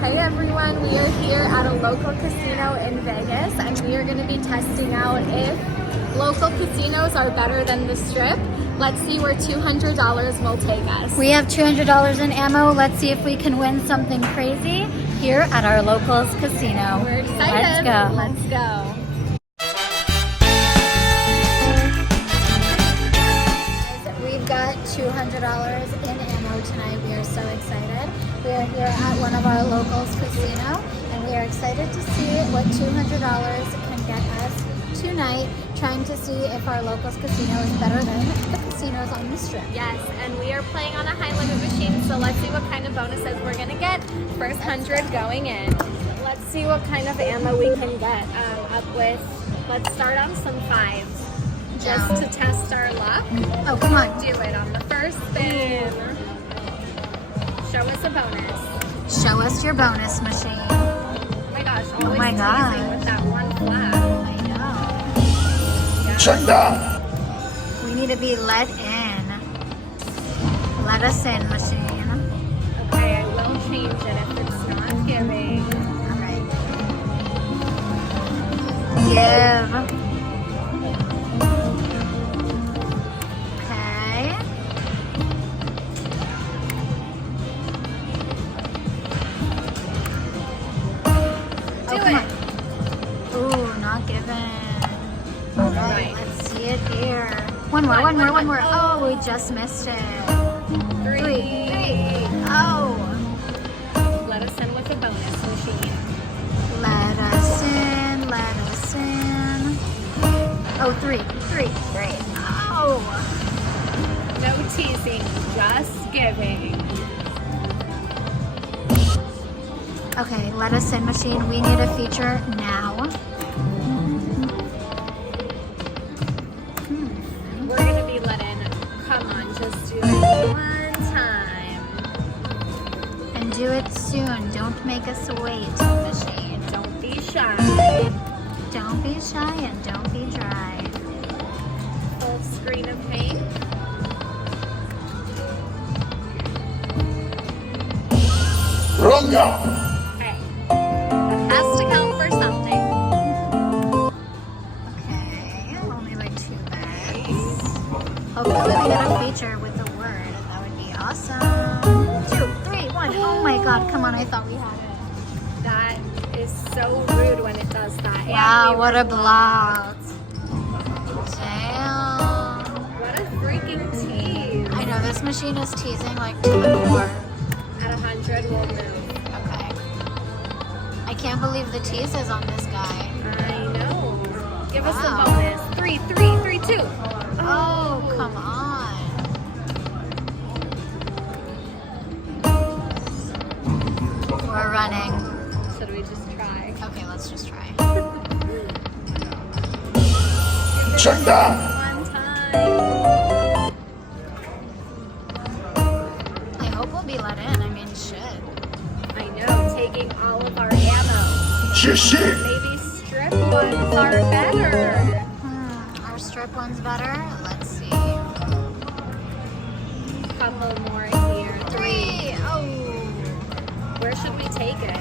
Hey everyone, we are here at a local casino in Vegas and we are going to be testing out if local casinos are better than the Strip. Let's see where $200 will take us. We have $200 in ammo. Let's see if we can win something crazy here at our locals casino. We're excited. Let's go. Let's go. We've got $200 in ammo tonight. We are so excited. We are here at one of our locals casino and we are excited to see what $200 can get us tonight, trying to see if our locals casino is better than the casinos on the Strip. Yes, and we are playing on a high limit machine, so let's see what kind of bonuses we're going to get. First 100 going in. Let's see what kind of ammo we can get up with. Let's start on some 5s. Just to test our luck. Oh, come on. Do it on the first spin. Show us a bonus. Show us your bonus machine. Oh my gosh, always my gosh. teasing with that one flag. I know. Check down. We need to be let in. Let us in, machine. Okay, I will change it if it's not giving. All right. Give. Alright, let's see it here. One more. Oh, we just missed it. Three. Oh. Let us in with a bonus machine. Let us in. Oh, three. Oh. No teasing, just giving. Okay, let us in machine. We need a feature now. We're gonna be let in. Come on, just do it one time. And do it soon. Don't make us wait, machine. Don't be shy. Don't be shy and don't be dry. Full screen of paint. Wrong. Okay. That has to count for something. Okay, only like 2 bags. Hopefully we get a feature with the word. That would be awesome. 2, 3, 1. Oh my god, come on, I thought we had it. That is so rude when it does that. Wow, what a block. Damn. What a freaking tease. I know, this machine is teasing like 2 and 4. At 100, we'll move. Okay. I can't believe the tease is on this guy. I know. Give us Wow. a bonus. 3, 2. Oh, come on. We're running. Should we just try? Okay, let's just try. Check down. One time. I hope we'll be let in. I mean, shit. I know, taking all of our ammo. Shit. Maybe strip ones are better. Our strip one's better. Let's see. Couple more here. 3. Oh. Where should we take it?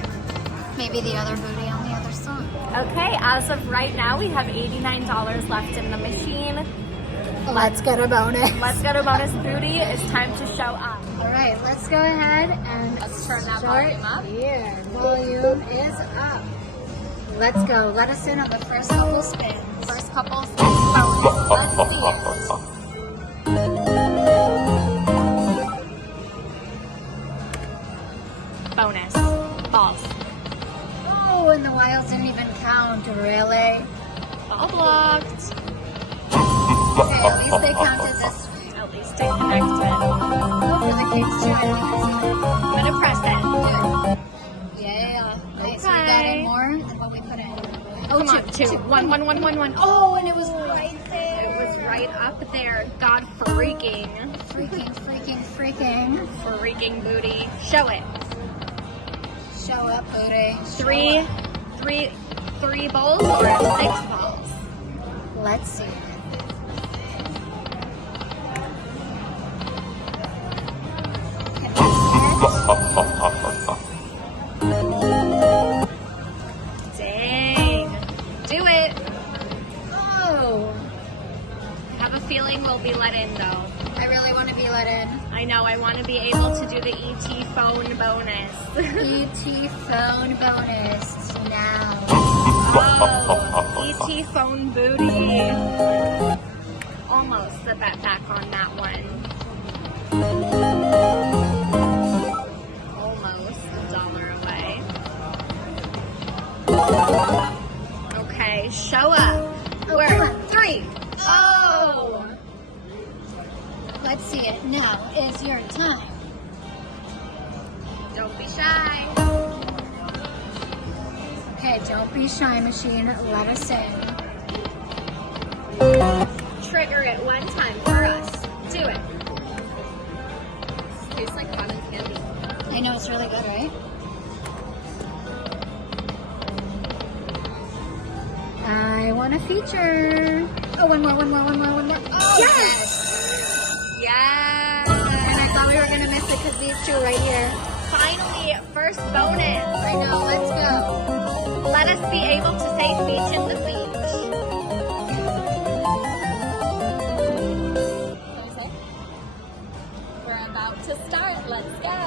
Maybe the other booty on the other side. Okay, as of right now, we have $89 left in the machine. Let's get a bonus. Let's go to bonus booty. It's time to show up. All right, let's go ahead and Let's turn that start volume up. here. Volume is up. Let's go. Let us in on the first couple spins. First couple spins bonus. Let's see it. Bonus. False. Oh, and the wilds didn't even count. Really? All blocked. Okay, at least they counted this way. At least take the next one. For the kids too. I'm gonna press it. Yeah. Nice. We got in more than what we put in. Oh, Come on, two. One. Oh, and it was right there. It was right up there. God freaking. Freaking booty. Show it. Show up, booty. Three balls or 6 balls? Let's see. Dang. Do it. Oh, I have a feeling we'll be let in though. I really want to be let in. I know, I want to be able to do the ET phone bonus. ET phone bonus now. Oh, ET phone booty. Almost the bet back on that one. Almost $1 away. Okay, show up. Oh, We're come on. 3. Oh! Let's see it. Now is your time. Don't be shy. Okay, don't be shy, machine. Let us in. Trigger it one time for us. Do it. Tastes like cotton candy. I know it's really good, right? I want a feature. Oh, one more. Oh, Yes! Yes! And I thought we were going to miss it because these two are right here. Finally, first bonus. I know, let's go. Let us be able to say beach in the beach. We're about to start. Let's go.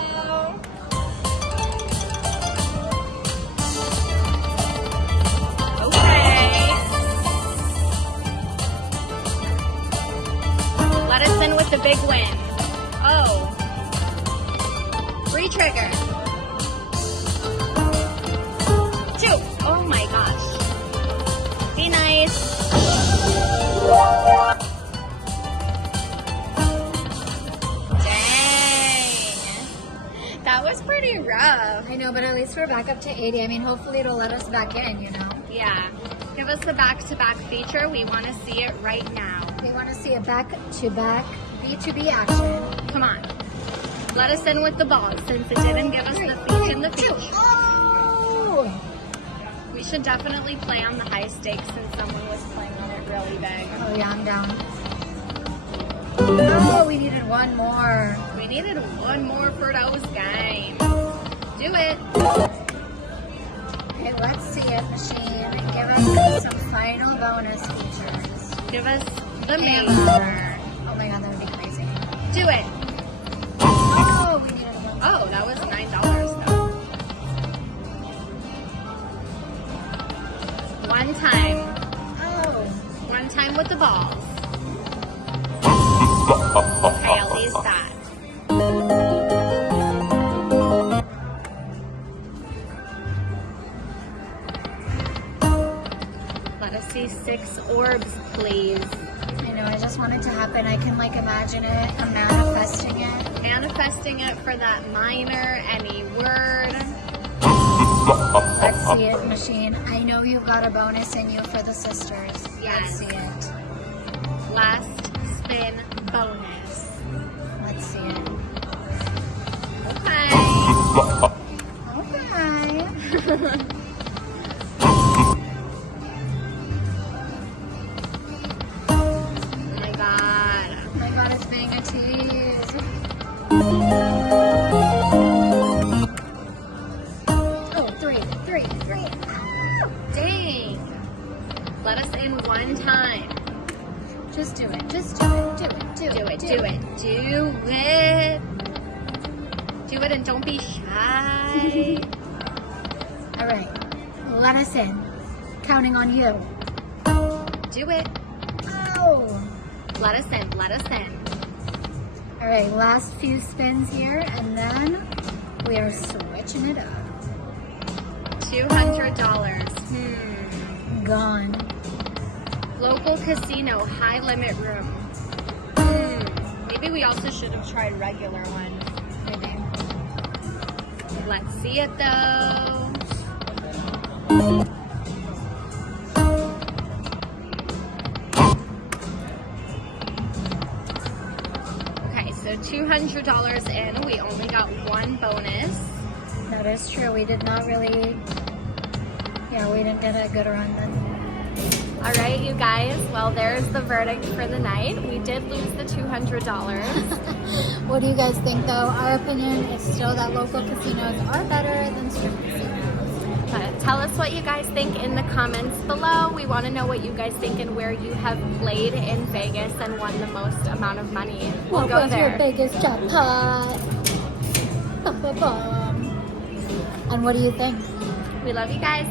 Okay. Let us in with the big win. Oh. Re-trigger. 2. Oh my gosh. Be nice. Dang. That was pretty rough. I know, but at least we're back up to 80. I mean, hopefully it'll let us back in, you know? Yeah. Give us the back-to-back feature. We want to see it right now. We want to see a back-to-back B2B action. Come on. Let us in with the ball since it didn't give us the feature in the Two. feature. Oh! We should definitely play on the high stakes since someone was playing on it really big. Oh, yeah, I'm down. Oh, we needed one more. We needed one more for those games. Do it. Okay, let's see it, machine. Give us some final bonus features. Give us the Hammer. major. Oh my god, that would be crazy. Do it. Oh, we needed one. Oh, that was $9 though. One time. Oh. One time with the balls. Okay, at least that. Let us see 6 orbs, please. I know, I just want it to happen. I can like imagine it. I'm manifesting it. Manifesting it for that minor, any word. Let's see it, machine. I know you've got a bonus in you for the sisters. Yes. Let's see it. Last spin bonus. Let's see it. Okay. Okay. Oh my god. Oh my god, it's being a tease. Oh, three. Ah! Dang. Let us in one time. Just do it. Do it and don't be shy. All right. Let us in. Counting on you. Do it. Oh. Let us in. All right, last few spins here, and then we are switching it up. $200. Gone. Local casino, high limit room. Maybe we also should have tried regular one. Maybe. Let's see it though. Okay, so $200 in. We only got one bonus. That is true. We did not really, we didn't get a good run then. All right, you guys. Well, there's the verdict for the night. We did lose the $200. What do you guys think though? Our opinion is still that local casinos are better than strip But tell us what you guys think in the comments below. We want to know what you guys think and where you have played in Vegas and won the most amount of money. We'll What go was there. your biggest jackpot? Bum, bum, bum. And what do you think? We love you guys.